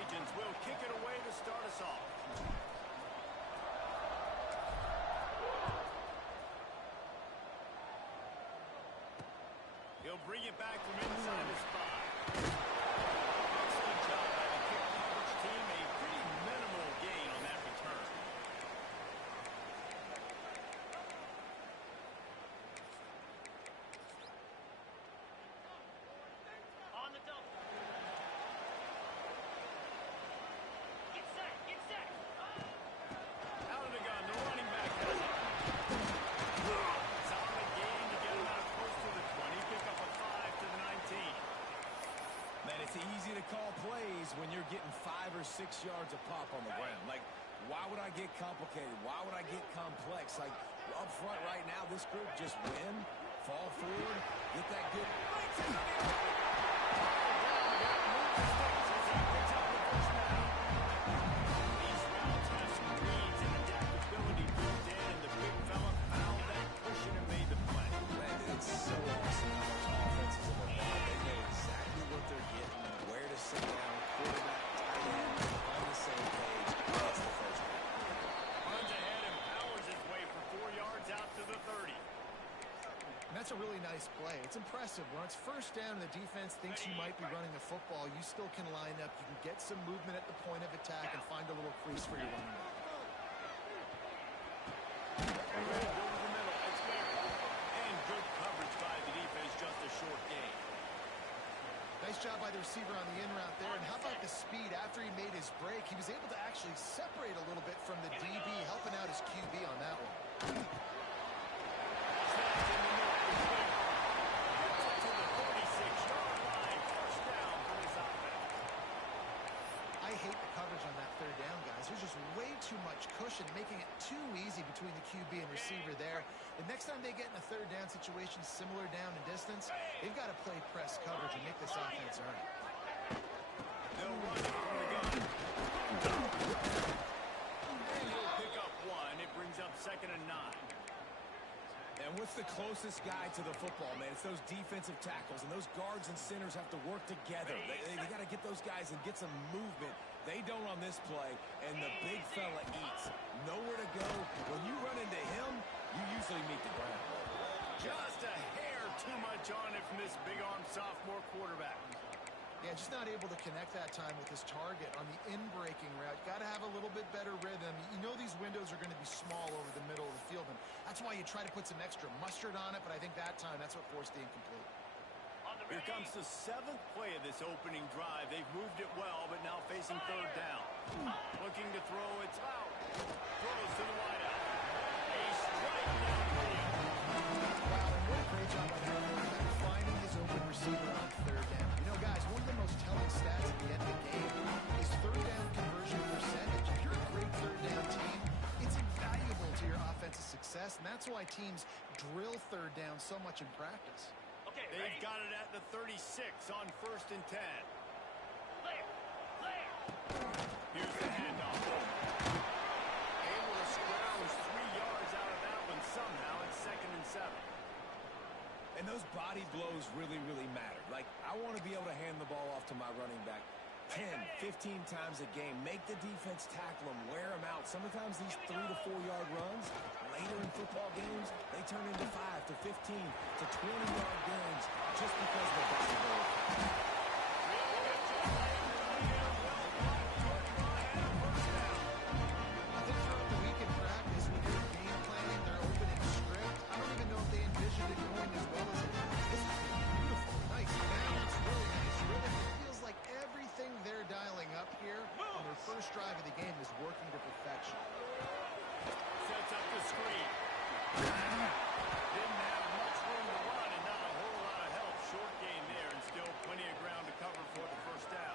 Cajuns will kick it away to start us off. He'll bring it back from inside his 5. Excellent job by the kick coverage team. A pretty minimal gain on that return. On the double. Get set, get set. Out of the gun, the running back has it. Solid gain to get him out close to the 20. Pick up a 5 to the 19. Man, it's easy to call plays when you're getting 5 or 6 yards of pop on the ground. Like, why would I get complicated? Why would I get complex? Like, up front right now, this group just win, fall forward, get that good. These routes have some reads and adaptability built in, and the big fella found that cushion and made the play. Man, it's so awesome how much offenses have evolved. They know exactly what they're getting, where to sit down, quarterback, tight end, on the same page. That's the first one. Runs ahead and powers his way for 4 yards out to the 30. And that's a really nice play. It's impressive. When it's first down and the defense thinks you might be running the football, you still can line up. You can get some movement at the point of attack and find a little crease for your running back. Over the middle, it's fair. And good coverage by the defense, just a short gain. Nice job by the receiver on the in route there. And how about the speed after he made his break? He was able to actually separate a little bit from the DB, helping out his QB on that one. I hate the coverage on that third down, guys. There's just way too much cushion, making it too easy between the QB and receiver there. The next time they get in a third down situation, similar down and distance, they've got to play press coverage and make this offense earn it. They'll run it from the gun. And he'll pick up 1. It brings up 2nd and 9. And what's the closest guy to the football, man? It's those defensive tackles, and those guards and centers have to work together. They got to get those guys and get some movement. They don't on this play, and the big fella eats. Nowhere to go. When you run into him, you usually meet the ground. Just a hair too much on it from this big-armed sophomore quarterback. Yeah, just not able to connect that time with his target on the in-breaking route. Got to have a little bit better rhythm. You know these windows are going to be small over the middle of the field, and that's why you try to put some extra mustard on it, but I think that time that's what forced the incomplete. Here comes the 7th play of this opening drive. They've moved it well, but now facing 3rd down. Looking to throw, it's out. Throws to the wideout. A strike downfield. Wow, and what a great job by that quarterback finding his open receiver on 3rd down. You know, guys, one of the most telling stats at the end of the game is 3rd down conversion percentage. If you're a great 3rd down team, it's invaluable to your offensive success, and that's why teams drill 3rd down so much in practice. Okay, They've got it at the 36 on 1st and 10. Clear, clear. Here's the handoff. Able to scrounge 3 yards out of that one somehow. It's 2nd and 7. And those body blows really, really matter. Like, I want to be able to hand the ball off to my running back 10, 15 times a game. Make the defense tackle them, wear them out. Sometimes these 3 to 4 yard runs, later in football games, they turn into 5 to 15 to 20-yard games just because of the body blow. I think throughout the week in practice, when they're game planning, their opening script, I don't even know if they envisioned it going as well as it did. This is beautiful, nice balance, really nice rhythm. It feels like everything they're dialing up here on their first drive of the game is working to perfection. Sets up the screen. Didn't have much room to run and not a whole lot of help. Short gain there and still plenty of ground to cover for the 1st down.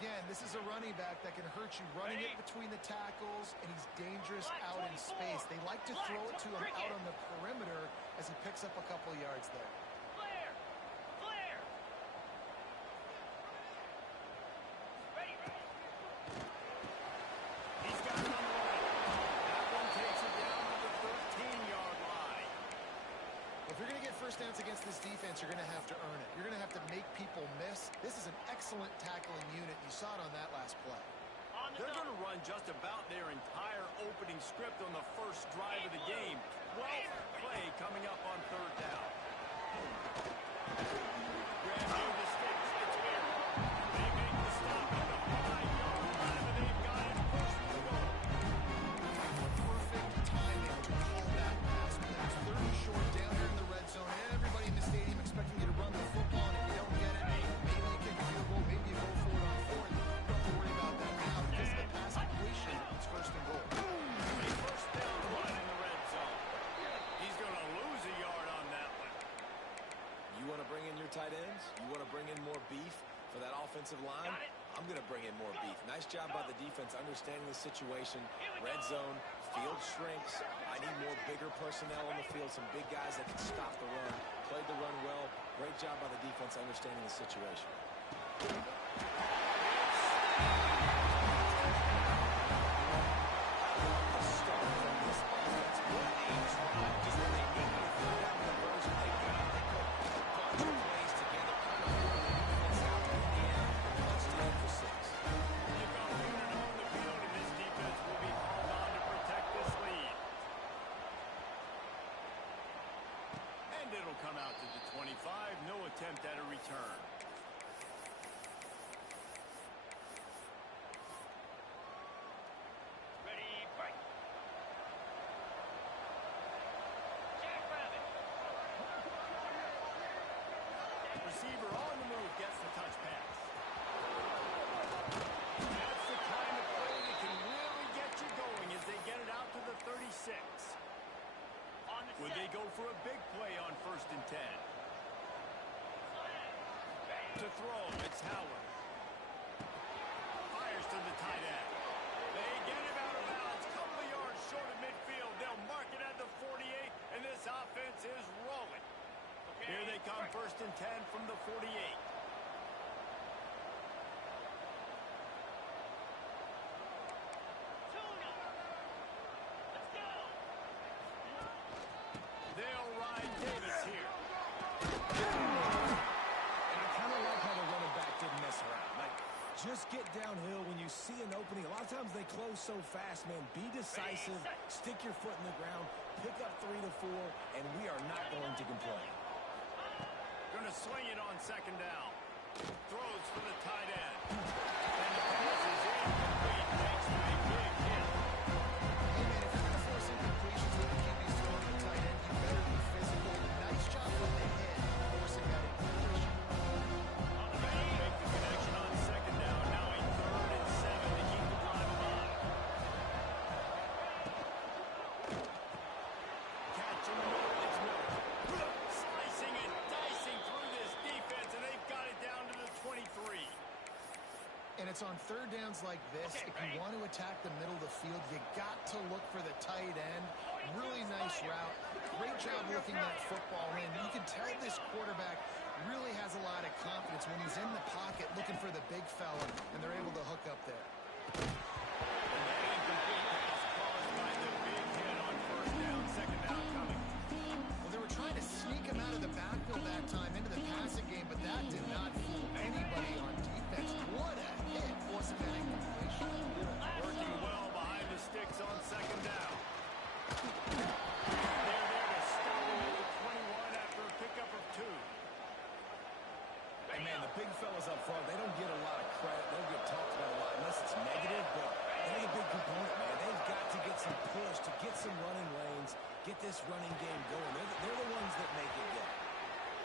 Again, this is a running back that can hurt you running it between the tackles, and he's dangerous out in space. They like to throw it to him out on the perimeter as he picks up a couple yards there. Clear, clear. Ready, ready. He's got it on the right. That one takes it down to the 13-yard line. If you're going to get 1st first downs against this defense, you're going to have to earn it. You're going to have to make people miss. This is an excellent tackling unit. You saw it on that last play. They're going to run just about their entire opening script on the first drive of the game. 12th play coming up on third down. Grab near the sticks. It's here. They make the stop at the 5-yard line, and they've got it first and goal. Perfect timing to call that pass. It's third and short down here in the red zone. Everybody in the stadium expecting you to run the football, and if you don't get it, maybe you kick a field goal, maybe you go for it on fourth. You don't have to worry about that now because of the pass completion. It's first and goal. A first down run in the red zone. He's going to lose a yard on that one. You want to bring in your tight ends? You want to bring in more beef for that offensive line? I'm going to bring in more beef. Nice job by the defense understanding the situation. Red zone, field shrinks. I need more bigger personnel on the field, some big guys that can stop the run. Played the run well. Great job by the defense understanding the situation. Come out to the 25, no attempt at a return. Ready, fight. Jackrabbit. Receiver on the move gets the touch pass. That's the kind of play that can really get you going as they get it out to the 36. Would they go for a big play on 1st and 10? To throw, it's Howard. Fires to the tight end. They get him out of bounds, couple of yards short of midfield. They'll mark it at the 48, and this offense is rolling. Here they come, 1st and 10 from the 48. They'll ride Davis here. And I kind of like how the running back didn't mess around. Like, just get downhill when you see an opening. A lot of times they close so fast, man. Be decisive, stick your foot in the ground, pick up 3 to 4, and we are not going to complain. Going to swing it on 2nd down. Throws for the tight end. And the pass is incomplete thanks to a big hit. Hey, man, if you're going to force incompletions with the QB's throwing the tight end, you better be physical. Nice job with the hit, forcing that incompletion. Make the connection on 2nd down. Now a 3rd and 7 to keep the drive alive. Catch in the middle. It's Miller. Slicing and dicing through this defense, and they've got it down to the 23. And it's on 3rd downs like this. If you want to attack the middle of the field, you got to look for the tight end. Really nice route. Great job looking that football in. You can tell this quarterback really has a lot of confidence when he's in the pocket looking for the big fella, and they're able to hook up there. And that incomplete pass caused by the big hit on 1st down, 2nd down coming. Well, they were trying to sneak him out of the backfield that time into the passing game, but that did not fool anybody on defense. What a hit forcing that incompletion. Working well behind the sticks on 2nd down. They're there to stop him at the 21 after a pickup of 2. Hey, man, the big fellas up front, they don't get a lot of credit. They don't get talked about a lot unless it's negative, but they're a big component, man. They've got to get some push, to get some running lanes, get this running game going. They're the ones that make it go.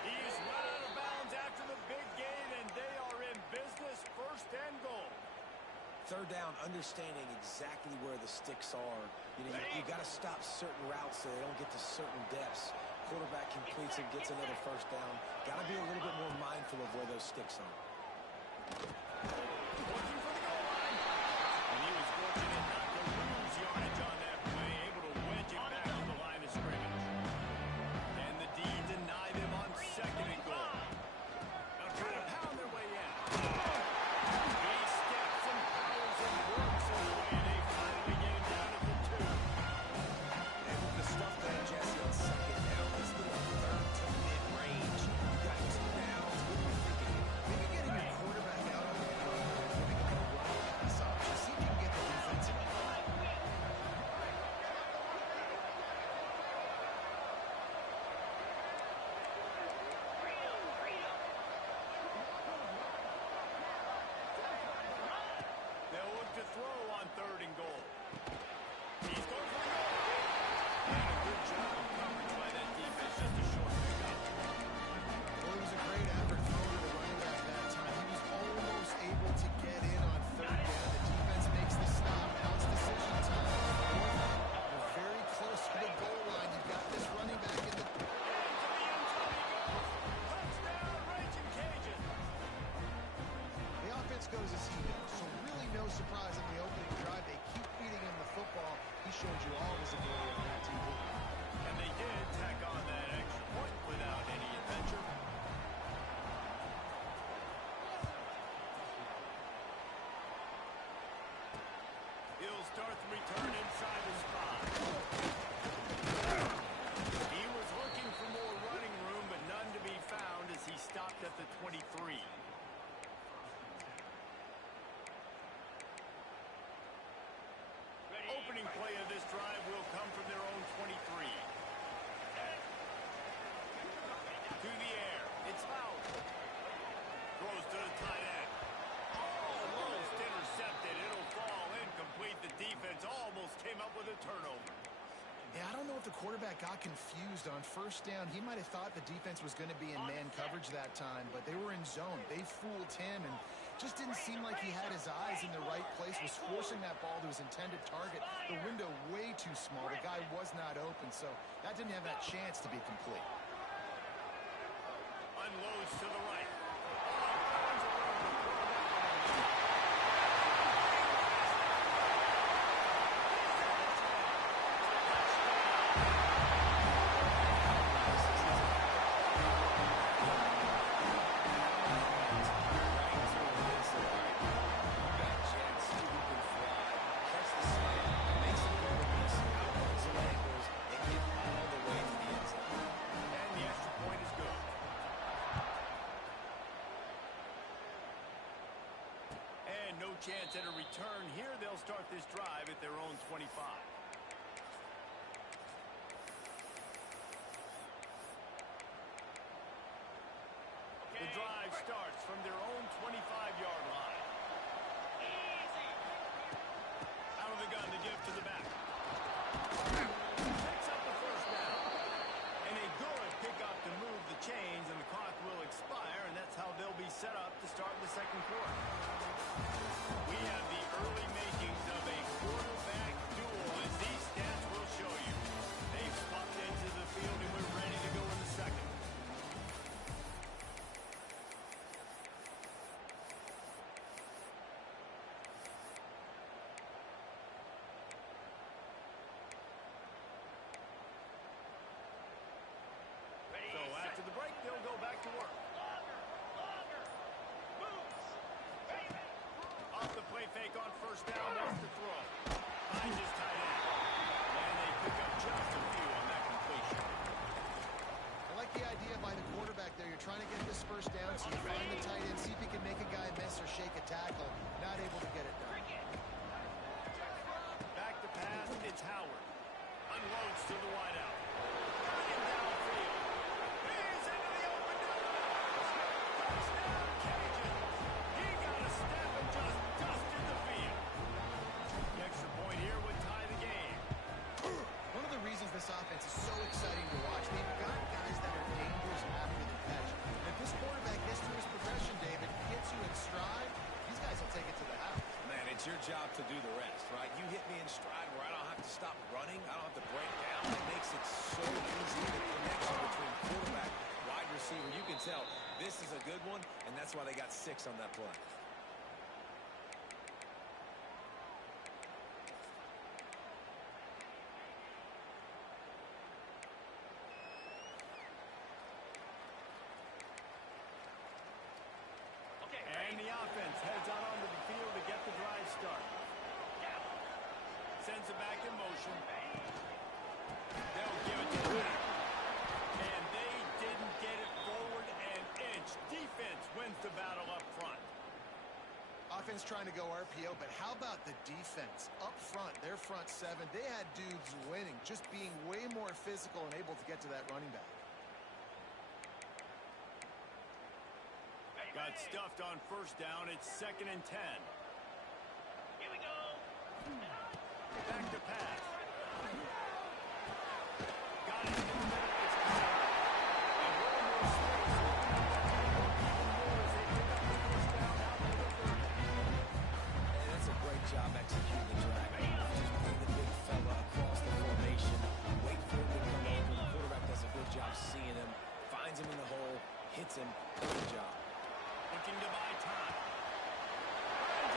He's run out of bounds after the big gain, and they are in business, 1st and goal. 3rd down, understanding exactly where the sticks are. You know, you got to stop certain routes so they don't get to certain depths. Quarterback completes it, gets another 1st down. Got to be a little bit more mindful of where those sticks are. Looking for the goal line. And he was fortunate not to lose yardage on that play, able to wedge it back to the line of scrimmage. And the D deny them on 2nd and goal. Now try to pound their way in. He steps and powers and works his way, and they finally get him down at the 2. And with the stuff that Jesse on 2nd down, this little 3rd to mid showed you all his ability on that TV. And they did tack on that extra point without any adventure. He'll start the return inside the spot. He was looking for more running room, but none to be found as he stopped at the 23. Opening play of this drive will come from their own 23. To the air. It's out. Throws to the tight end. Almost intercepted. It'll fall incomplete. The defense almost came up with a turnover. Yeah, I don't know if the quarterback got confused on first down. He might have thought the defense was going to be in man coverage that time, but they were in zone. They fooled him and just didn't seem like he had his eyes in the right place, was forcing that ball to his intended target. The window way too small. The guy was not open, so that didn't have that chance to be complete. Unloads to the right. All kinds of room to throw that ball. No chance at a return here. They'll start this drive at their own 25. The drive starts from their own 25-yard line. Easy. Out of the gun to give to the back. Picks up the first down. And a good pickup to move the chains, and the clock will expire, and that's how they'll be set up to start the second quarter. We have the early makings of a quarterback duel, as these stats will show you. They've popped into the field, and we're ready to go in the second. So after the break, they'll go back to work. Longer. Moves. Ready. Off the play fake on first down, wants to throw. Finds his tight end. And they pick up just a few on that completion. I like the idea by the quarterback there. You're trying to get this first down, so you find the tight end, see if he can make a guy miss or shake a tackle. Not able to get it done. Back to pass, it's Howard. Unloads to the wideout. Running downfield. He's into the open touchdown, Cajuns. He got a step and just dusted the field. The extra point here would tie the game. One of the reasons this offense is so exciting to watch, they've got guys that are dangerous after the catch. If this quarterback gets to his progression, David, gets you in stride, these guys will take it to the house. Man, it's your job to do the rest, right? You hit me in stride where I don't have to stop running. I don't have to break down. It makes it so easy. The connection between quarterback, wide receiver. You can tell this is a good one, and that's why they got 6 on that play. Okay. And the offense heads out onto the field to get the drive started. Sends it back in motion. They'll give it to the back. And they didn't get it forward an inch. Defense wins the battle up front. Offense trying to go RPO, but how about the defense? Up front, their front 7, they had dudes winning, just being way more physical and able to get to that running back. Got stuffed on first down. It's 2nd and 10. Here we go. Back to pass. Got it in the middle. It's caught. And one more space. Even more as they pick up the first down out to the 30. And that's a great job executing the drag. Just bring the big fella across the formation. Wait for him to come over. The quarterback does a good job seeing him. Finds him in the hole. Hits him. Good job. Looking to buy time. Finds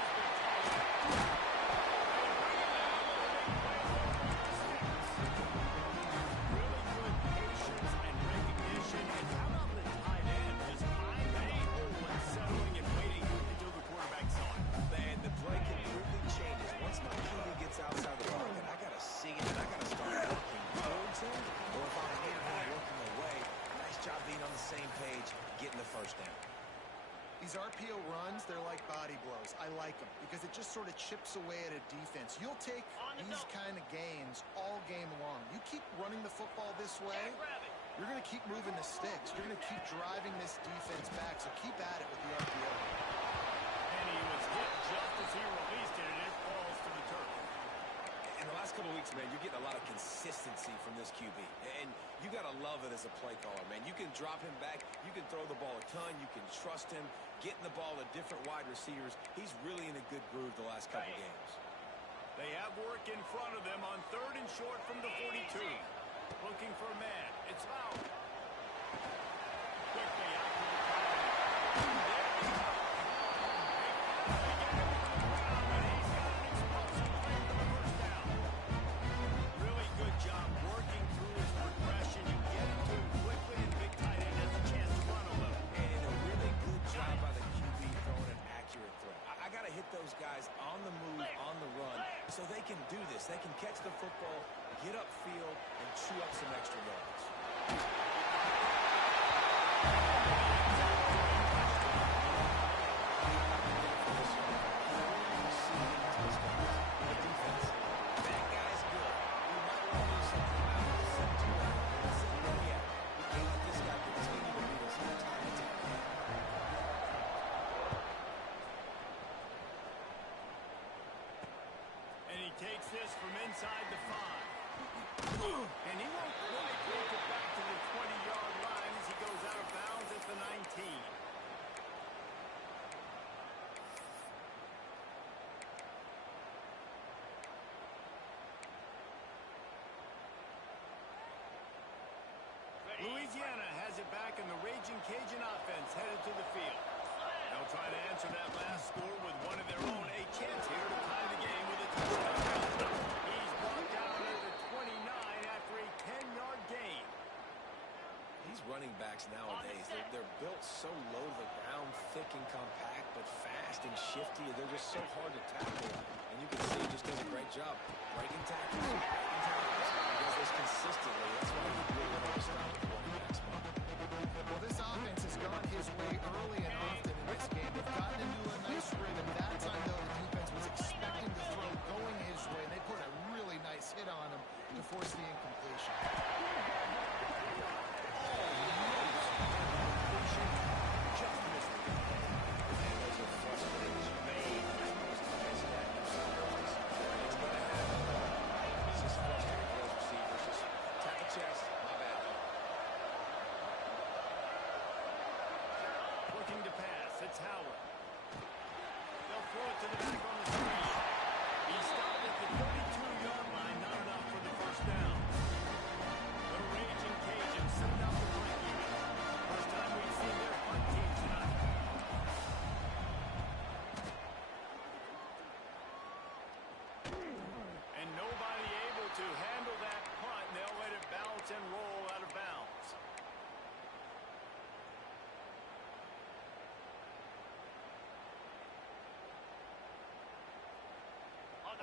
body blows. I like them because it just sort of chips away at a defense. You'll take these kind of gains all game long. You keep running the football this way, you're going to keep moving the sticks. You're going to keep driving this defense back, so keep at it with the RPO. And he was hit just as he released it, and it falls to the turf. In the last couple of weeks, man, you're getting a lot of consistency from this QB. And you got to love it as a play caller, man. You can drop him back. You can throw the ball a ton. You can trust him. Getting the ball to different wide receivers. He's really in a good groove the last couple of games. They have work in front of them on 3rd and short from the 42. Looking for a man. It's foul. Quickly out to the Really good job working through his progression. You get it to him quickly, and big tight end has a chance to run a little. And a really good job by the QB throwing an accurate throw. I got to hit those guys on the move, on the run, so they can do this. They can catch the football, get upfield, and chew up some extra yards. Takes this from inside the 5. And he won't quite make it back to the 20-yard line as he goes out of bounds at the 19. Louisiana has it back, and the Raging Cajun offense headed to the field. They'll try to answer that last score with one of their own. A chance here to tie the game with a touchdown. He's brought down at the 29 after a 10-yard gain. These running backs nowadays, they're built so low to the ground, thick and compact, but fast and shifty. They're just so hard to tackle. And you can see he just does a great job breaking tackles. He does this consistently. That's why he really want to stop the running back spot. Well, this offense has gone his way early and often in this game. They've gotten into a nice rhythm. That time, though, the defense was expecting the throw going his way. They put a really nice hit on him to force the incompletion. Just missed it. And those are frustrating spades. It's going to happen. It's just frustrating for those receivers. Just tap the chest. My bad. Looking to pass. It's Howard. They'll throw it to the back on the screen. He stopped at the 32-yard line. Not enough for the first down. The Raging Cajuns send out the punt unit. First time we've seen their punt team tonight. And nobody able to handle that punt. They'll let it bounce and roll out of bounds.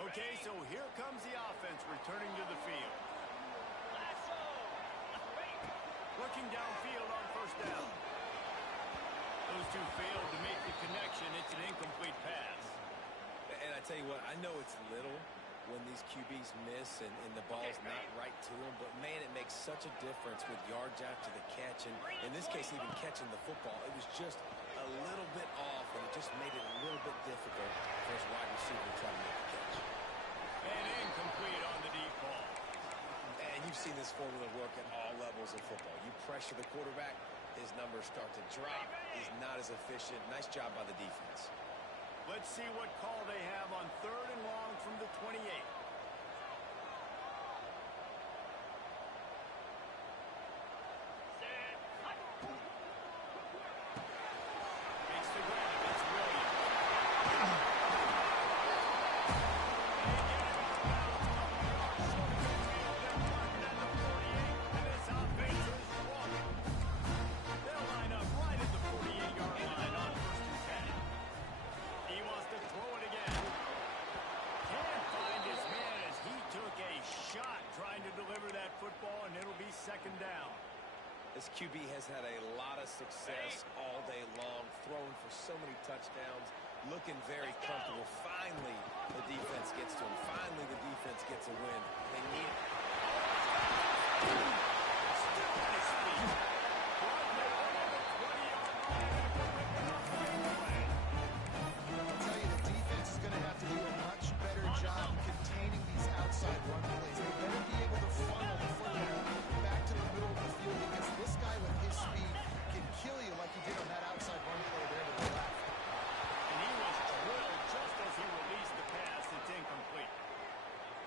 Okay, so here comes the offense returning to the field. Looking downfield on first down. Those two failed to make the connection. It's an incomplete pass. And I tell you what, I know it's little when these QBs miss and the ball's not right to them, but man, it makes such a difference with yards after the catch. And in this case, even catching the football, it was just a little bit off, and it just made it a little bit difficult for his wide receiver to try to make the catch. And incomplete on the deep ball. And you've seen this formula work at all levels of football. You pressure the quarterback, his numbers start to drop. He's not as efficient. Nice job by the defense. Let's see what call they have on 3rd and long from the 28. Makes the grab. It's Williams. They'll line up right at the 48-yard line on 1st and 10. He wants to throw it again. Can't find his man as he took a shot trying to deliver that football, and it'll be 2nd down. This QB has had a lot of success all day long, throwing for so many touchdowns. looking very comfortable. Finally, the defense gets to him. Finally, the defense gets a win. They need it. Still on his feet. Brought down on the 20-yard line after ripping off the big play. I'll tell you, the defense is going to have to do a much better job containing these outside run plays. They better be able to funnel the football back to the middle of the field because this guy with his speed can kill you like he did on that outside run play there to the left. And he was drilled just as he released the pass. It's incomplete.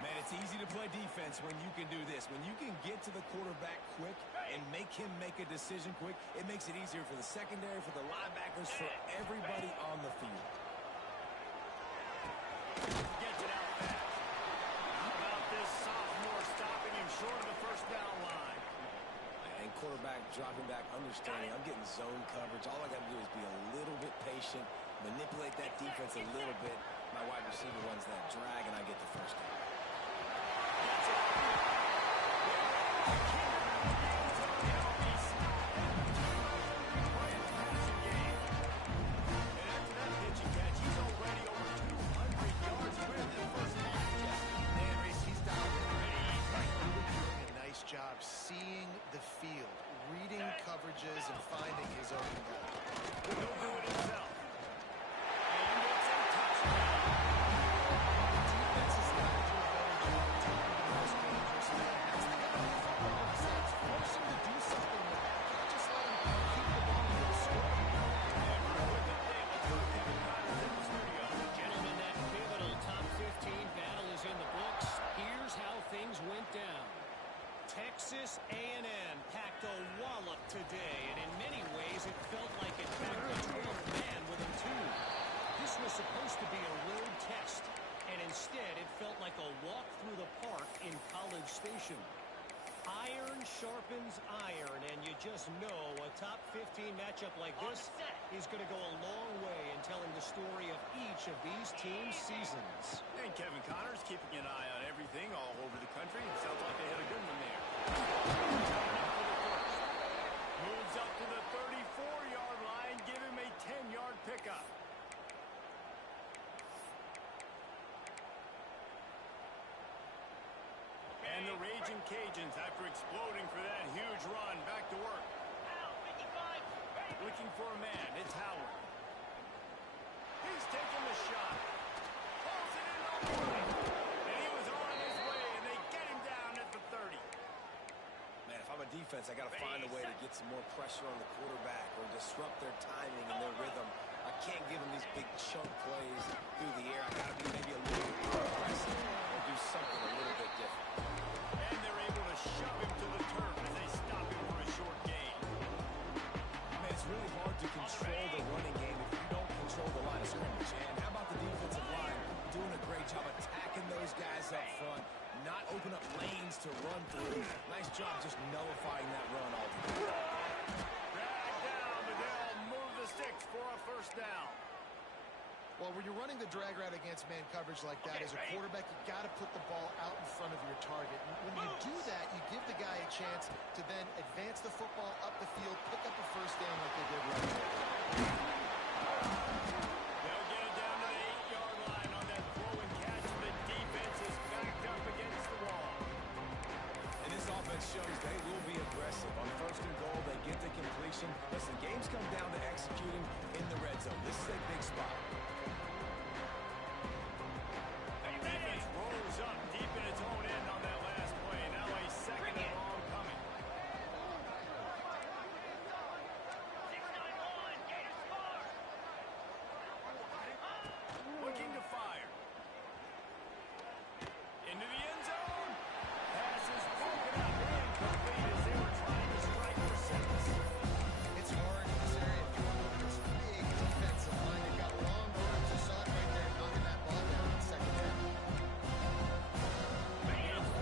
Man, it's easy to play defense when you can do this. When you can get to the quarterback quick and make him make a decision quick, it makes it easier for the secondary, for the linebackers, for everybody on the field. Gets it out fast. How about this sophomore stopping him short of the first down line? And quarterback dropping back, understanding I'm getting zone coverage. All I got to do is be a little bit patient, manipulate that defense a little bit. My wide receiver runs that drag, and I get the first down. Job seeing the field, reading coverages, and finding his own guy. He'll do it himself. And it's a touchdown. Defense has got to do a better job taking the most dangerous man. That's the guy with the football in his hands. Force him to do something with it. You can't just let him keep the ball and go score. And we're with it. Let's go to Kevin Connors in the studio. Gentlemen, that pivotal top 15 battle is in the books. Here's how things went down. Texas A&M packed a wallop today, and in many ways it felt like it packed a 12th man with them too. This was supposed to be a road test, and instead it felt like a walk through the park in College Station. Iron sharpens iron, and you just know a top 15 matchup like this is going to go a long way in telling the story of each of these teams' seasons. And Kevin Connors keeping an eye on everything all over the country. Sounds like they had a good one there. Moves up to the 34-yard line. Give him a 10-yard pickup. And the Raging Cajuns, after exploding for that huge run, back to work. Looking for a man. It's Howard. He's taking the shot. Pulls it in on the way. And he was on his way, and they get him down at the 30. Man, if I'm a defense, I got to find a way to get some more pressure on the quarterback or disrupt their timing and their rhythm. I can't give them these big chunk plays through the air. I got to be maybe a little bit more aggressive or do something a little bit different. And they're able to shove him to the turf as they stop him for a short gain. Man, it's really hard to control the running game if you don't control the line of scrimmage. And how about the defensive line doing a great job attacking those guys up front, not open up lanes to run through. Nice job just nullifying that run altogether. Drag down, but they'll move the sticks for a first down. Well, when you're running the drag route against man coverage like that, as a quarterback, you got to put the ball out in front of your target. And when you do that, you give the guy a chance to then advance the football up the field, pick up a first down like they did right there. They'll get it down to the 8-yard line on that throw and catch. The defense is backed up against the wall. And this offense shows they will be aggressive. On first and goal, they get the completion. Listen, games come down to executing in the red zone. This is a big spot. Defense rolls up deep in its own end on that last play. Now a second and long coming. 6-9-1, Gators score. Looking to fire. Into the end zone. Pass is broken up. Incomplete as they were trying to strike for six. It's hard in this area if you're on this big defensive line. They've got long arms. You saw it right there, knocking that ball down in the second half. It's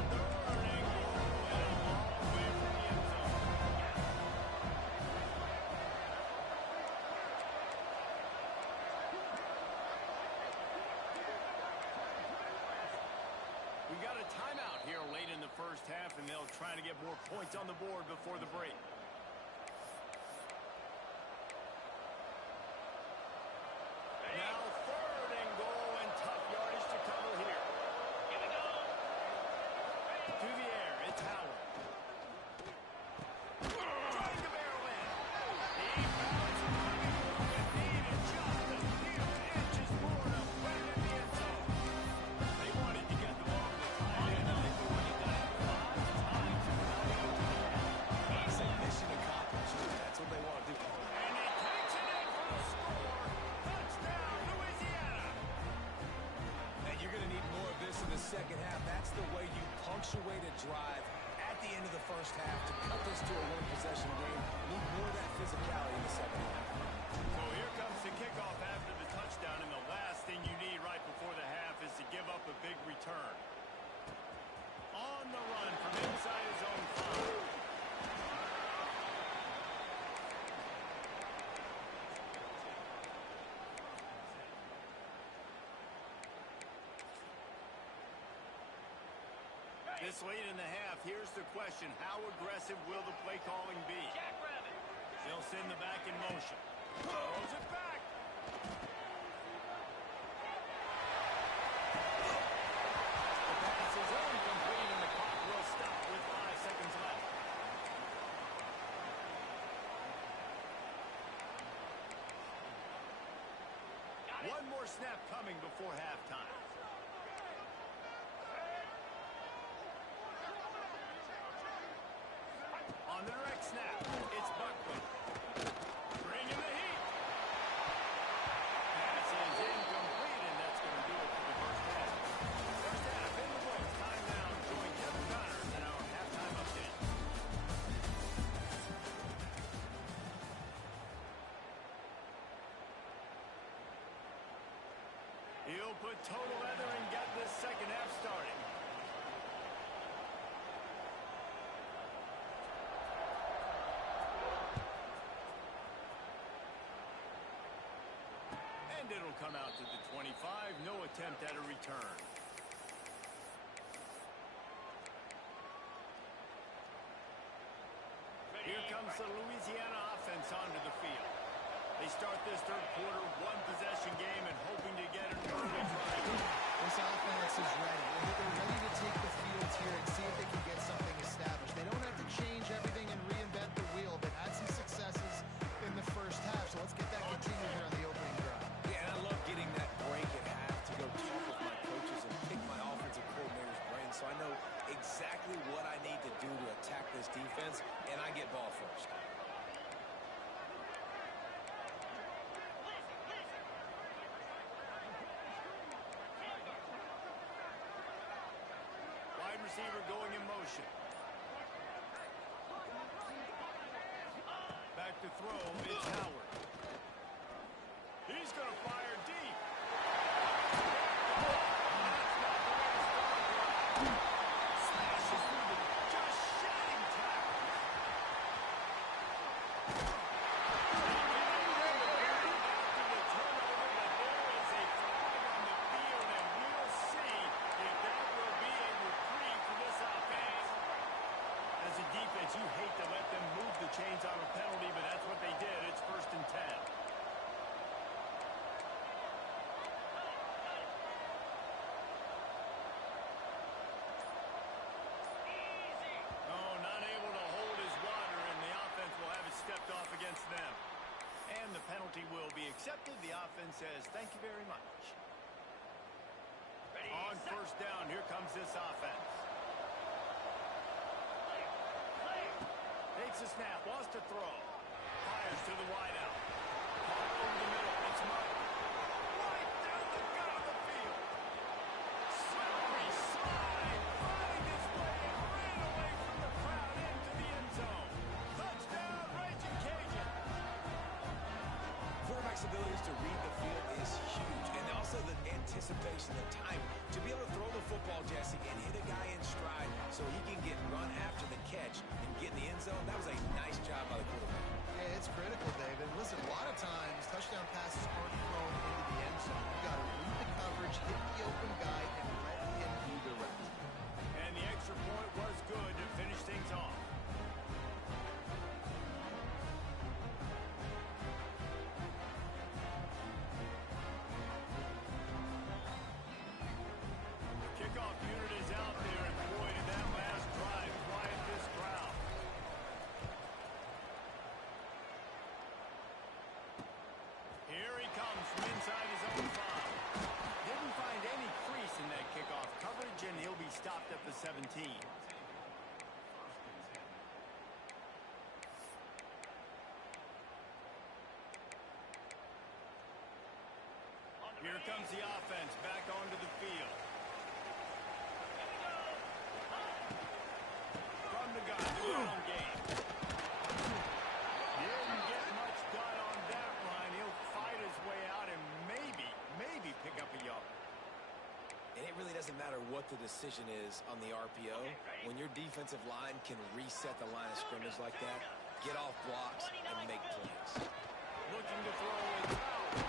third and goal and a long way from the end zone. We got a timeout here late in the first half, and they'll try to get more points on the board before the break. Now through the air. It's Howard. Trying to barrel in. He fouls a running move and needed just a few inches more to put it in the end zone. They wanted to get the ball to the tight end. I think they only got it 5 times without able to do that. I say mission accomplished. That's what they want to do. And he takes it in for a score. Touchdown, Louisiana. And you're going to need more of this in the second half. That's the way you punctuate a drive at the end of the first half to cut this to a one-possession game. Need more of that physicality in the second half. So here comes the kickoff after the touchdown, and the last thing you need right before the half is to give up a big return. On the run from inside his own 5. This late in the half, here's the question. How aggressive will the play calling be? Jackrabbit. They'll send the back in motion. Throws it back. The pass is incomplete, and the clock will stop with 5 seconds left. One more snap coming before halftime. On the direct snap, it's Buckley. Bringing the heat. Pass is incomplete, and that's going to do it for the first half. First half in the books. Time now. Join Kevin Connors in our halftime update. He'll put total leather and get this second half started. And it'll come out to the 25. No attempt at a return. Here comes the Louisiana offense onto the field. They start this third quarter one-possession game and hoping to get an early drive. This offense is ready. They're ready to take the field here and see if they can get something established. They don't have to change everything and reinvent the wheel. They've had some successes in the first half, so let's get that continued here on the opening drive. Yeah, and I love getting that break at half to go talk with my coaches and pick my offensive coordinator's brain so I know exactly what I need to do to attack this defense, and I get ball first. Wide receiver going in motion. Back to throw, it's Howard. He's going to fire deep. Smashes through the just shedding tackle. After the turnover, but there is a flag on the field, and we'll see if that will be a reprieve for this offense. As a defense, you hate to let them move the chains on a penalty, but that's what they did. It's 1st and 10. Oh, not able to hold his water, and the offense will have it stepped off against them. And the penalty will be accepted. The offense says, thank you very much. Ready, On set. first down, here comes this offense. Takes a snap, wants to throw. Fires to the wideout. Caught over the middle. It's Marq. Right down the gut of the field. Slippery slide. Finding his way and ran away from the crowd into the end zone. Touchdown, Raging Cajun. Quarterback's abilities to read the field is huge, and also the anticipation, the time to be able to throw the football, Jesse, and hit a guy in stride so he can get run after the catch and get in the end zone. That was a nice job by the quarterback. Yeah, it's critical, David. Listen, a lot of times touchdown passes aren't thrown into the end zone. You've got to read the coverage, hit the open guy, and let him do the rest. And the extra point was good to finish things off. The kickoff unit is out 17. Here comes the offense back onto the field. From the gun, the long game. Didn't get much done on that line. He'll fight his way out and maybe pick up a yard. And it really doesn't matter what the decision is on the RPO. When your defensive line can reset the line of scrimmage like that, get off blocks and make plays. Looking to throw it out.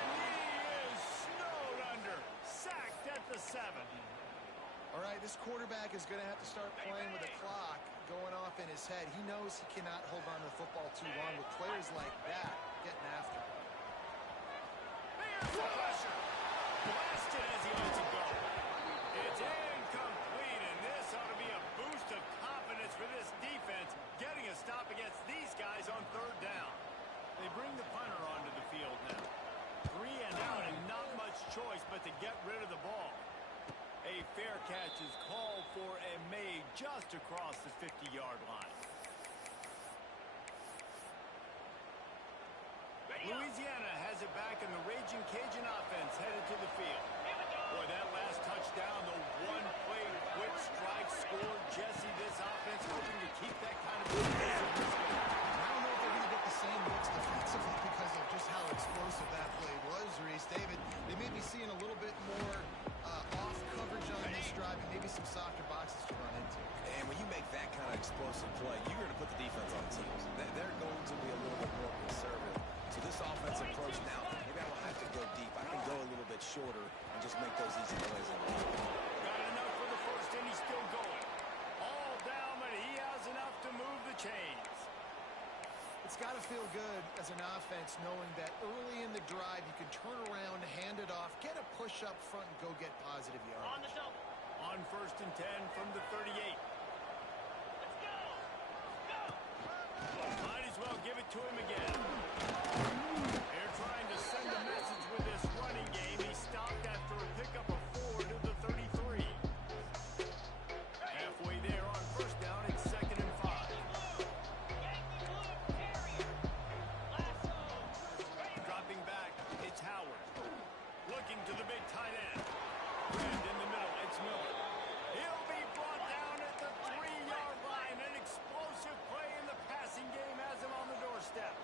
And he is snowed under. Sacked at the 7. All right, this quarterback is going to have to start playing with a clock going off in his head. He knows he cannot hold on to the football too long with players like that getting after him. Here's the pressure. Blasted as he lets it go. It's incomplete, and this ought to be a boost of confidence for this defense, getting a stop against these guys on 3rd down. They bring the punter onto the field now. 3 and out, and not much choice but to get rid of the ball. A fair catch is called for and made just across the 50-yard line. Louisiana has it back, and the Raging Cajun offense headed to the field. Boy, that last touchdown, the one-play quick strike score. Jesse, this offense hoping to keep that kind of momentum. I don't know if they're going to get the same looks defensively because of just how explosive that play was, Reese. David, they may be seeing a little bit more off coverage on this drive and maybe some softer boxes to run into. And when you make that kind of explosive play, you're going to put the defense on teams. They're going to be a little bit more conservative. So this offensive approach now, maybe I don't have to go deep. I can go a little bit shorter and just make those easy plays. Got enough for the first, and he's still going. All down, but he has enough to move the chains. It's got to feel good as an offense knowing that early in the drive you can turn around, hand it off, get a push up front, and go get positive yards. On the double. On 1st and 10 from the 38. Let's go. Go. Might as well give it to him again. They're trying to send a message with this running game. He stopped after a pickup of 4 to the 33. Halfway there on 1st down, it's 2nd and 5. Yankee blue carrier. Lasso. Dropping back, it's Howard. Looking to the big tight end. And in the middle, it's Miller. He'll be brought down at the 3-yard line. An explosive play in the passing game has him on the doorstep.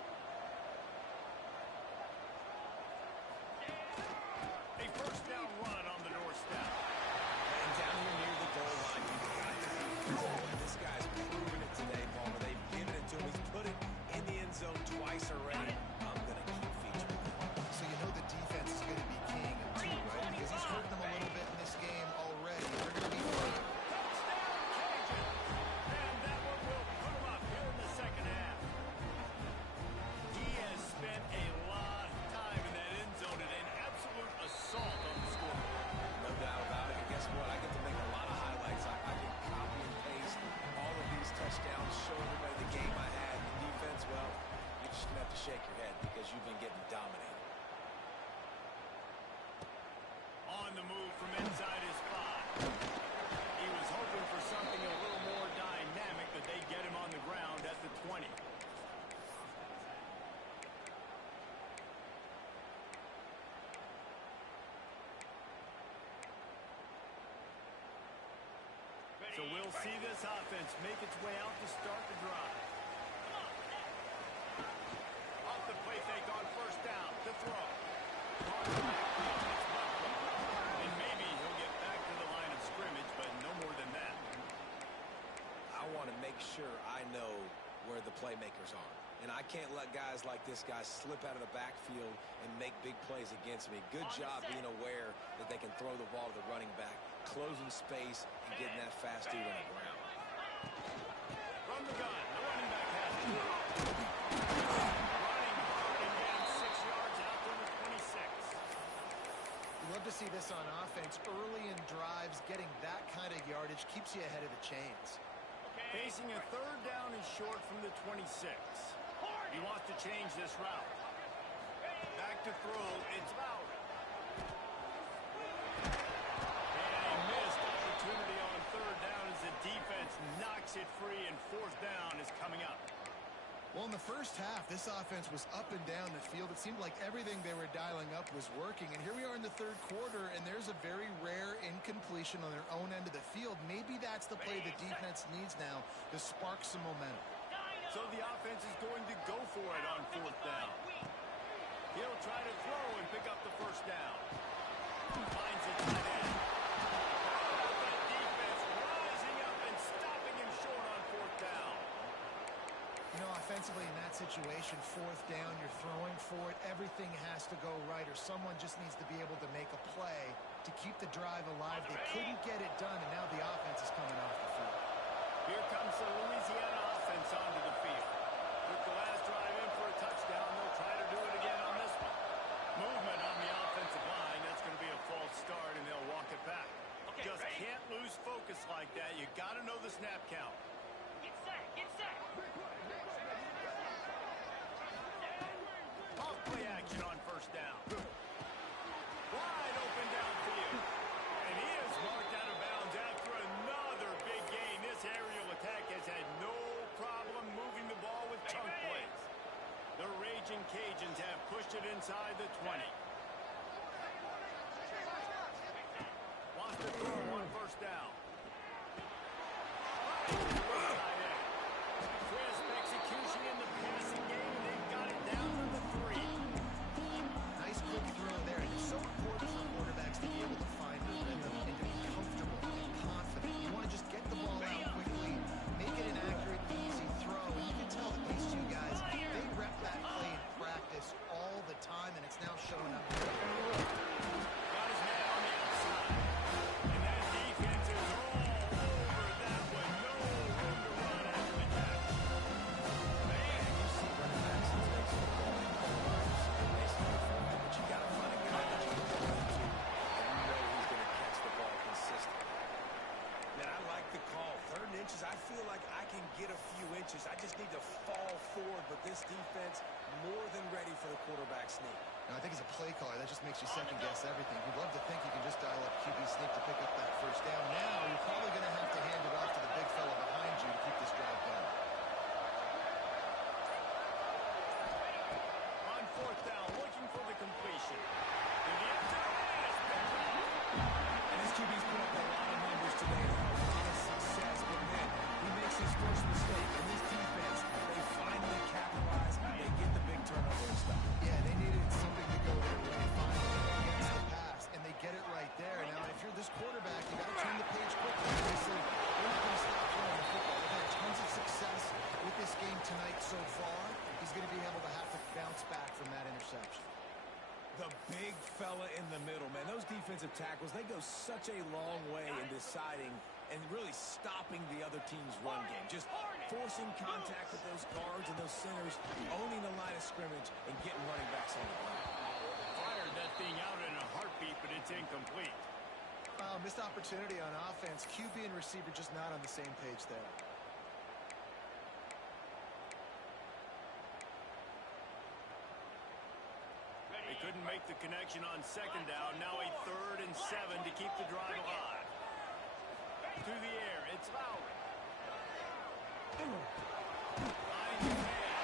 A 1st down run on the doorstep. And down here near the goal line, you've got to be careful. And this guy's proven it today, Palmer. They've given it to him. He's put it in the end zone twice already. I'm going to keep featuring him. So you know the defense is going to be king of too, right? Because he's hurting them a little bit in this game already. They're going to be fine. Touchdown, Cajun! And that one will put him up here in the 2nd half. He has spent a lot of time in that end zone and an absolute assault on the scoreboard. No doubt about it. And guess what? I get to make a lot of highlights. I can copy and paste all of these touchdowns, show everybody the game I had. The defense, well, you're just going to have to shake your head because you've been getting dominated. On the move from inside his 5. He was hoping for something a little more dynamic, but they get him on the ground at the 20. So we'll see this offense make its way out to start the drive. Off the play fake on 1st down to throw. And maybe he'll get back to the line of scrimmage, but no more than that. I want to make sure I know where the playmakers are. And I can't let guys like this guy slip out of the backfield and make big plays against me. Good job being aware that they can throw the ball to the running back, closing space, and getting that fast dude on the ground. From the gun, the running back has it. Running hard and getting 6 yards out to the 26. You love to see this on offense. Early in drives, getting that kind of yardage keeps you ahead of the chains. Facing a 3rd down and short from the 26. He wants to change this route. Back to throw, it's Lowry. And a missed opportunity on coming up. Well, in the first half, this offense was up and down the field. It seemed like everything they were dialing up was working. And here we are in the third quarter, and there's a very rare incompletion on their own end of the field. Maybe that's the play the defense needs now to spark some momentum. So the offense is going to go for it on fourth down. He'll try to throw and pick up the first down. Finds it tight end. That defense rising up and stopping him short on fourth down. You know, offensively in that situation, fourth down, you're throwing for it. Everything has to go right, or someone just needs to be able to make a play to keep the drive alive. They couldn't get it done, and now the offense is coming off the field. Here comes the Louisiana offense onto the field. With the last drive in for a touchdown, they'll try to do it again on this one. Movement on the offensive line. That's going to be a false start, and they'll walk it back. Just can't lose focus like that. You got to know the snap count. Get set, get set. Off play action on first down. Wide open downfield. And he is marked out of bounds after another big gain. This aerial attack has had no problem moving the ball with chunk plays. The Raging Cajuns have pushed it inside the 20. Wants to throw on first down. Crisp execution in the passing game, and they've got it down to the 3. Nice quick throw there. It's so important for quarterbacks to be able to find the rhythm and to be comfortable and confident. You want to just get the ball out quickly, make it an accurate, easy throw. And you can tell that these two guys, they rep that play in practice all the time, and it's now showing up. Got his man on the outside. And that defense is all over that one. No room to run after the catch. Man, you see running backs in today's football and runs, and they start from that. But you got to find a guy that you can run to, and you know he's going to catch the ball consistently. Man, I like the call. 3rd and inches, I feel like I can get a few inches. I just need to fall forward, but this defense more than ready for the quarterback sneak. Now, I think as a play caller, that just makes you second-guess everything. You'd love to think you can just dial up QB sneak to pick up that first down. Now, you're probably going to have to hand it off to the big fella behind you to keep this drive going. On fourth down, looking for the completion. And the end zone is picked off. And his QB's put up a lot of numbers today and had a lot of success, but man, he makes his first mistake, and this defense, they finally capitalize, they get the big turnover and stop. Yeah, they needed something to go there when they finally gets the pass, and they get it right there. Now, if you're this quarterback, you got to turn the page quickly. Obviously, we're not going to stop throwing the football. They've had tons of success with this game tonight so far. He's going to be able to have to bounce back from that interception. The big fella in the middle, man. Those defensive tackles, they go such a long way in deciding and really stopping the other team's run game. Just forcing contact with those guards and those centers, owning the line of scrimmage, and getting running backs on the ground. Fired that thing out in a heartbeat, but it's incomplete. Missed opportunity on offense. QB and receiver just not on the same page there. They couldn't make the connection on second down. Now a 3rd and 7 to keep the drive alive. To the air, it's Lowry. Finds his man.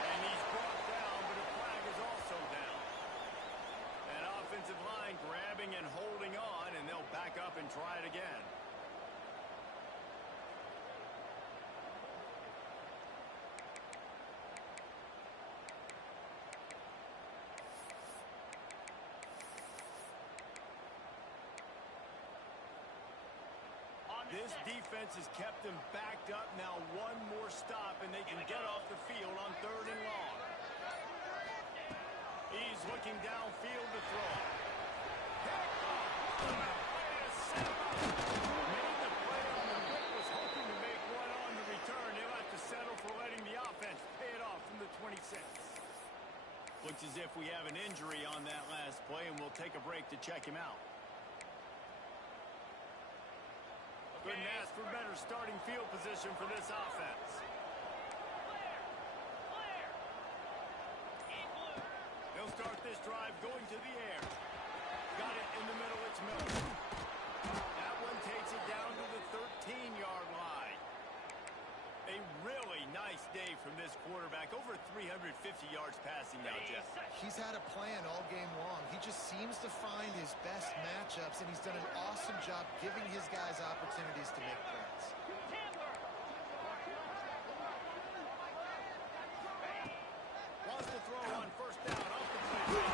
And he's brought down, but a flag is also down. That offensive line grabbing and holding on, and they'll back up and try it again. This defense has kept them backed up. Now one more stop, and they can get off the field on 3rd and long. He's looking downfield to throw. Picked off. What a play to set him up. Made the play on the whip, was hoping to make one on the return. They'll have to settle for letting the offense pay it off from the 26. Looks as if we have an injury on that last play, and we'll take a break to check him out. Couldn't ask for better starting field position for this offense. Clear. In blue. They'll start this drive going to the air. Got it in the middle. It's Miller. That one takes it down to the 13-yard line. A quarterback, over 350 yards passing now, Jeff. He's had a plan all game long. He just seems to find his best matchups, and he's done an awesome job giving his guys opportunities to make plays. Wants to throw on first down off the play.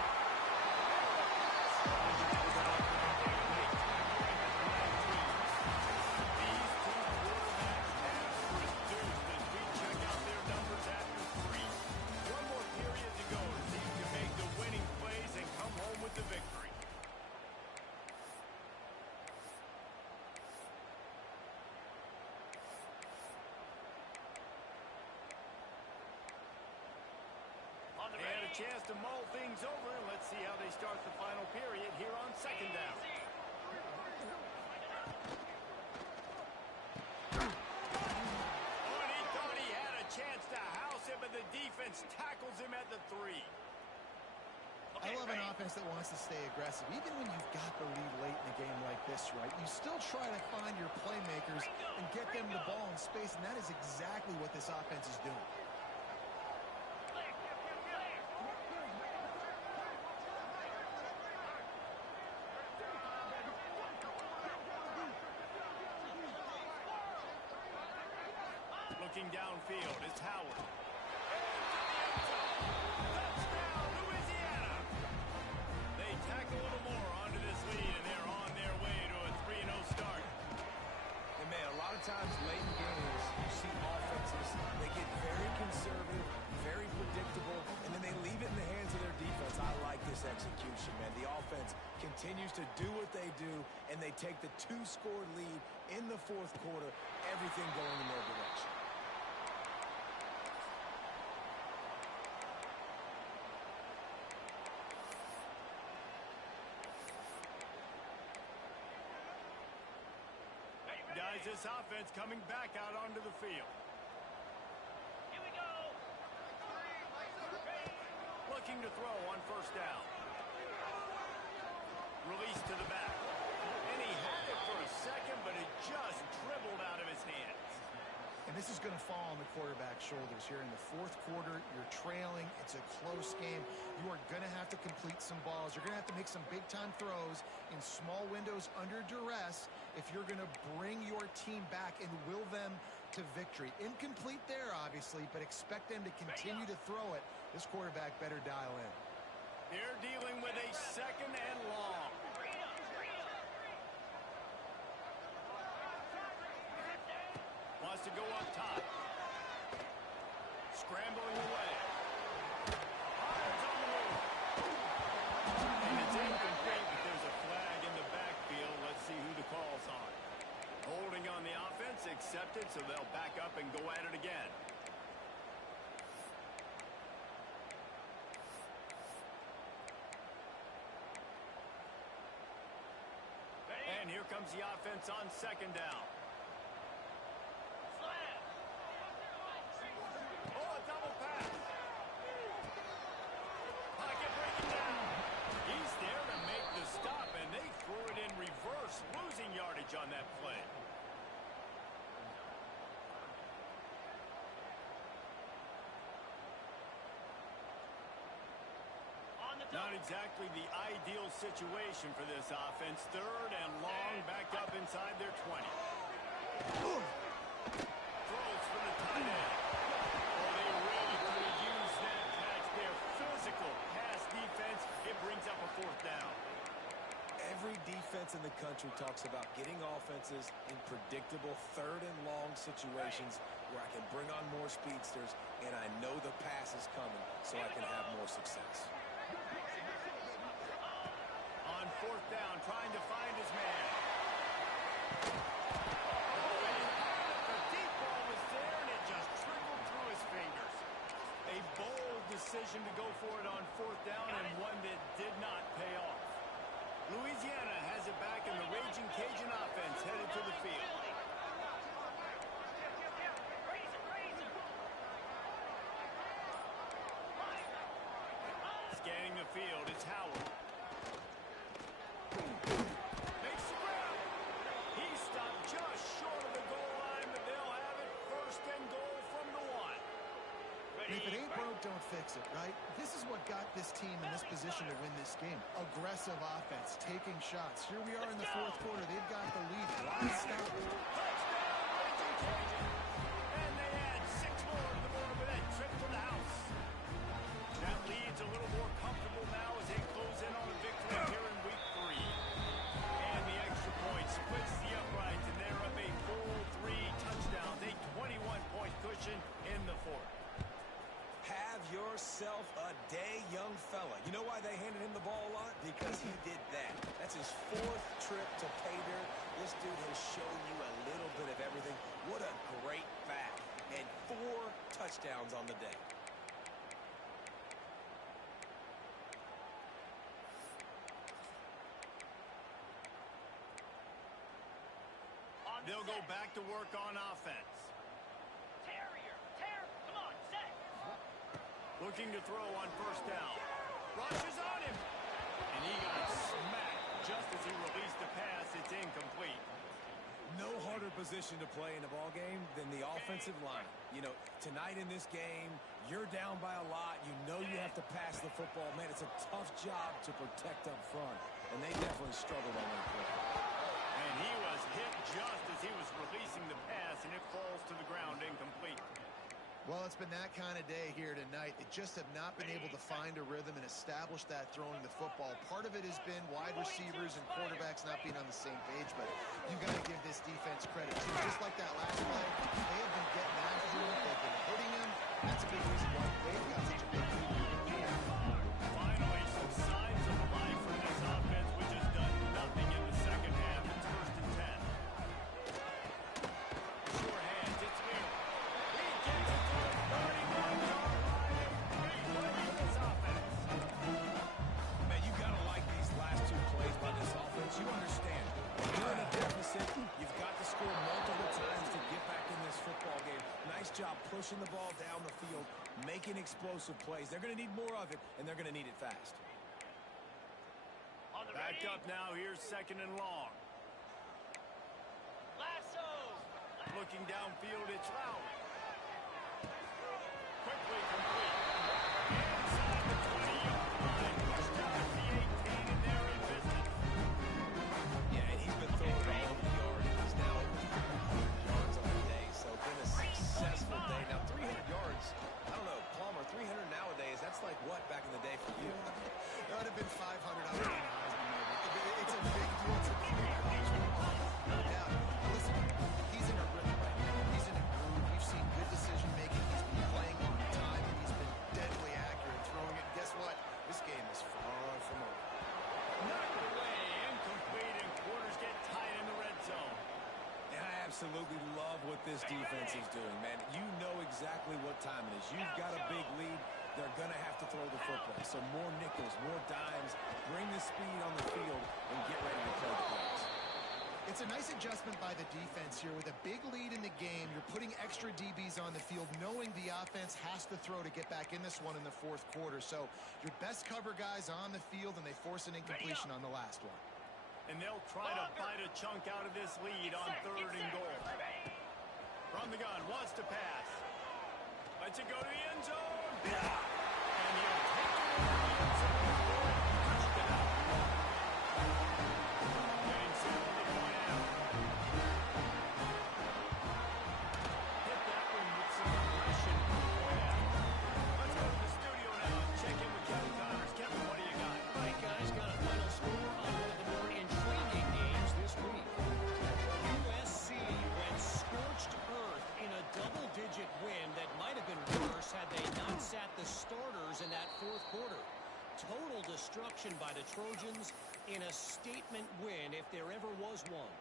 They had a chance to mull things over, and let's see how they start the final period here on second down. Oh, and he thought he had a chance to house him, but the defense tackles him at the 3. I love an offense that wants to stay aggressive. Even when you've got the lead late in a game like this, right, you still try to find your playmakers and get them the ball in space, and that is exactly what this offense is doing. Looking downfield, it's Howard. Touchdown, Louisiana! They tack a little more onto this lead, and they're on their way to a 3-0 start. And, man, a lot of times late in games, you see offenses, they get very conservative, very predictable, and then they leave it in the hands of their defense. I like this execution, man. The offense continues to do what they do, and they take the 2-score lead in the fourth quarter, everything going in their direction. Guys, this offense coming back out onto the field. Here we go. Looking to throw on first down. Release to the back. And he had it for a second, but it just dribbled out of his hands. And this is going to fall on the quarterback's shoulders here in the fourth quarter. You're trailing. It's a close game. You are going to have to complete some balls. You're going to have to make some big-time throws in small windows under duress if you're going to bring your team back and will them to victory. Incomplete there, obviously, but expect them to continue to throw it. This quarterback better dial in. They're dealing with a second and long. Wants to go up top. Scrambling away. Fires on the move. And it's incomplete, but there's a flag in the backfield. Let's see who the call's on. Holding on the offense, accepted, so they'll back up and go at it again. And here comes the offense on second down. Oh, a double pass. Pocket breaking down. He's there to make the stop, and they threw it in reverse, losing yardage on that play. Not exactly the ideal situation for this offense. Third and long, back up inside their 20. Throws for the tight end. Oh, they really could have used that catch. Their physical pass defense, it brings up a fourth down. Every defense in the country talks about getting offenses in predictable third and long situations where I can bring on more speedsters and I know the pass is coming so I can have more success. On fourth down, trying to find his man. The deep ball was there, and it just trickled through his fingers. A bold decision to go for it on fourth down, and one that did not pay off. Louisiana has it back, and the Raging Cajun offense headed to the field. Scanning the field, it's Howard. Makes the grab. He stopped just short of the goal line, but they'll have it first and goal from the 1. And if it ain't broke, don't fix it, right? This is what got this team in this position to win this game. Aggressive offense, taking shots. Here we are in the fourth quarter. They've got the lead. Why stop? And they add 6 more to the board with that trip to the house. That lead's a little more comfortable now as they close in on a victory here in week 3. And the extra point splits the uprights, and they're up a full 3 touchdowns, a 21-point cushion in the fourth. Have yourself a day, young fella. You know why they handed him the ball a lot? Because he did that. That's his 4th trip to pay dirt. This dude has shown you a little bit of everything. What a great back. And 4 touchdowns on the day. They'll go back to work on offense. Come on, set. Looking to throw on first down. Rushes on him. And he got smacked just as he released the pass. It's incomplete. No harder position to play in a ball game than the offensive line. You know, tonight in this game, you're down by a lot. You know you have to pass the football. Man, it's a tough job to protect up front. And they definitely struggled on that play. And he was hit just as he was releasing the pass, and it falls to the ground incomplete. Well, it's been that kind of day here tonight. They just have not been able to find a rhythm and establish that throwing the football. Part of it has been wide receivers and quarterbacks not being on the same page, but you got to give this defense credit, too. Just like that last play, they have been getting after him. They've been hitting him. That's a big reason why they've got such a big lead. Finally, some signs of life from this offense, which has done nothing in the second half. It's 1st and 10. Sure hands, it's Wheeler. He gets it to the 31-yard line and replays this offense. Man, you got to like these last 2 plays by this offense. You understand. When you're in a deficit, you've got to score multiple times to get back in this football game. Nice job pushing the ball down the field, making explosive plays. They're going to need more of it, and they're going to need it fast. On the Back ready. up now. Here's 2nd and long. Lasso. Looking downfield, it's Lowry. Quickly complete. Inside the 20-yard line. Pushed out at the 18, and they're in business. Yeah, and he's been throwing it all over the yard. He's now over 300 yards on the day, so been a successful day. Now, 300 yards, I don't know, Palmer, 300 nowadays, that's like what back in the day for you? That would have been 500 out of Heisman, maybe. It's a big deal to me. No doubt. Listen, he's in a rhythm right now. He's in a groove. We've seen good decision-making. He's been playing on time, and he's been deadly accurate throwing it. Guess what? This game is far from over. Knocked away, incomplete, and quarters get tight in the red zone. And I absolutely love what this defense is doing, man. You know exactly what time it is. You've got a big lead. They're going to have to throw the football. So more nickels, more dimes. Bring the speed on the field and get ready to play the plays. It's a nice adjustment by the defense here. With a big lead in the game, you're putting extra DBs on the field, knowing the offense has to throw to get back in this one in the 4th quarter. So your best cover guys on the field, and they force an incompletion on the last one. And they'll try to bite a chunk out of this lead on 3rd and goal. From the gun, wants to pass. Lets it go to the end zone. And he'll take it over the end zone for a touchdown. Getting set on the point out. Hit that one with some aggression. Let's go to the studio now and check in with Kevin Connors. Kevin, what do you got? Right, guys, got a final score on one of the more intriguing games this week. USC went scorched earth in a double-digit win that might have been worse had they not sat the starters in that 4th quarter. Total destruction by the Trojans in a statement win if there ever was one.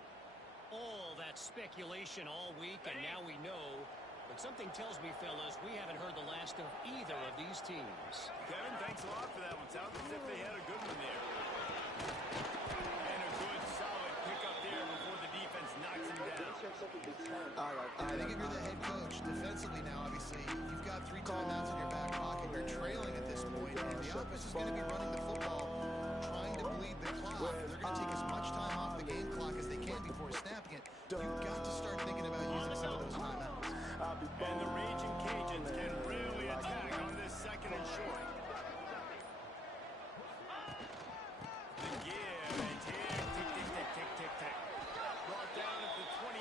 All that speculation all week, and now we know. But something tells me, fellas, we haven't heard the last of either of these teams. Kevin, thanks a lot for that one. Sounds as if they had a good one there. And a good, solid pickup there before the defense knocks him down. I think if you're the head coach, defensively now, obviously, you've got 3 timeouts in your back pocket. You're trailing at this point, and the offense is going to be running the football, trying to bleed the clock. They're going to take as much time off the game clock as they can before snapping it. You've got to start thinking about using some of those timeouts. And the Raging Cajuns can really attack in short. The give, and tick, tick, tick, tick, tick, tick, tick. Brought down at the 25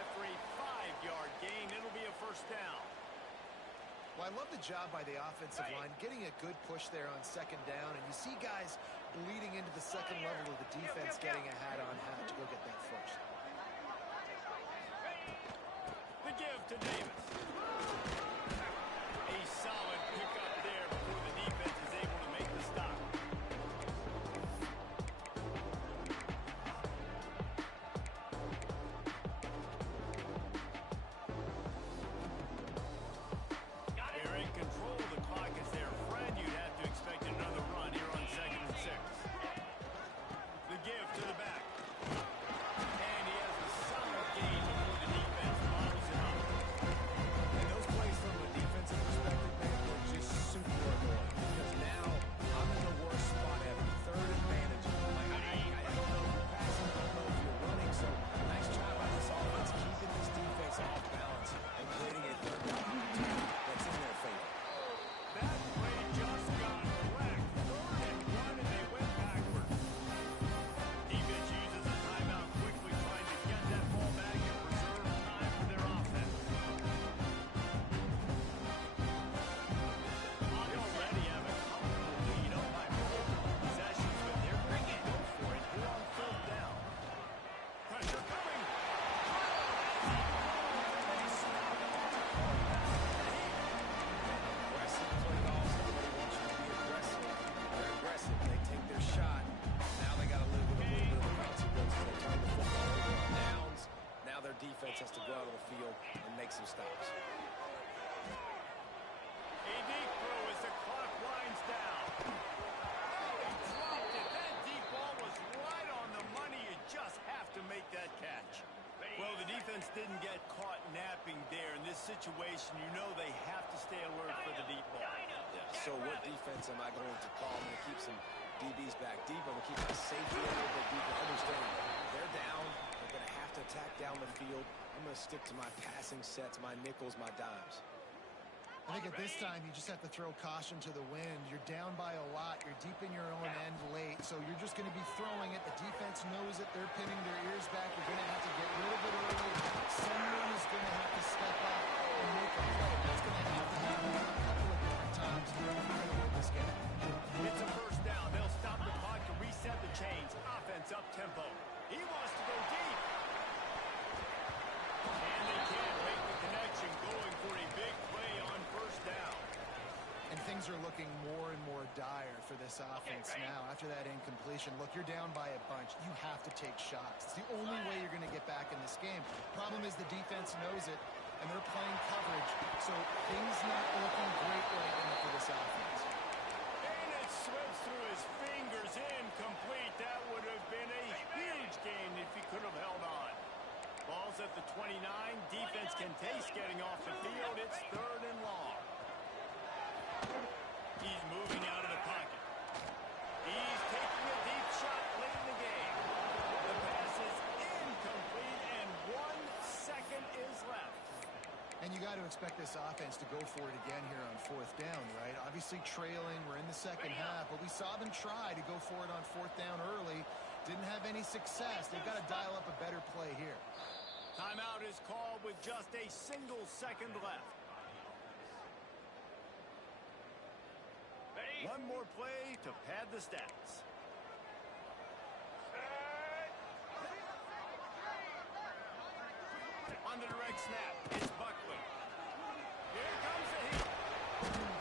after a 5-yard gain. It'll be a first down. Well, I love the job by the offensive line, getting a good push there on second down, and you see guys bleeding into the second level of the defense getting a hat-on-hat to go get that first. The give to Davis. A solid pickup there before the defense is able to make the stop. They're in control. The clock is their friend. You'd have to expect another run here on 2nd and 6. The give to the back. And he has a solid gain before the defense bobbles it up. And those plays from a defensive perspective, man, are just super annoying. Because now I'm in the worst spot ever. Third and manageable. Like, I don't know if you're passing, I don't know if you're running. So nice job by this offense keeping this defense off balance and creating a third down opportunity that's in their favor. That play just got wrecked. 3rd and 1, and they went backwards. Defense uses a timeout quickly, trying to get that ball back and preserve time for their offense. They already have a comfortable lead up by multiple possessions, but they're going to go for it here on 3rd down. Pressure coming. Aggressive play calls. Everybody wants you to be aggressive. They're aggressive. They take their shot. Now they got to live with a little bit of the consequences. They turn the football over on downs. Now their defense has to go out on the field and make some stops. A deep throw as the clock winds down. Oh, he dropped it. That deep ball was right on the money. You just have to make that catch. Well, the defense didn't get caught napping there. In this situation, you know they have to stay alert for the deep ball. So what defense am I going to call? I'm going to keep some DBs back deep. I'm going to keep my safety a little bit deeper. Understand they're down. They're going to have to attack down the field. I'm going to stick to my passing sets, my nickels, my dimes. I think at this time, you just have to throw caution to the wind. You're down by a lot. You're deep in your own end late, so you're just going to be throwing it. The defense knows it. They're pinning their ears back. You're going to have to get rid of it early. Someone is going to have to step up and make a play. That's going to have to happen a couple of different times if you're going to win this game. It's a first down. They'll stop the clock to reset the chains. Offense up tempo. He wants to go deep. And they can't make the connection, going for a big play on first down. And things are looking more and more dire for this offense now. After that incompletion, look, you're down by a bunch. You have to take shots. It's the only way you're going to get back in this game. Problem is the defense knows it, and they're playing coverage. So things not looking great right now for this offense. And it slips through his fingers, incomplete. That would have been a huge gain if he could have held on. Ball's at the 29. Defense can taste getting off the field. It's 3rd and long. He's moving out of the pocket. He's taking a deep shot late in the game. The pass is incomplete, and 1 second is left. And you got to expect this offense to go for it again here on 4th down, right? Obviously trailing. We're in the second half, but we saw them try to go for it on 4th down early. Didn't have any success. They've got to dial up a better play here. Timeout is called with just a single second left. One more play to pad the stats. On the direct snap, it's Buckley. Here comes the heat.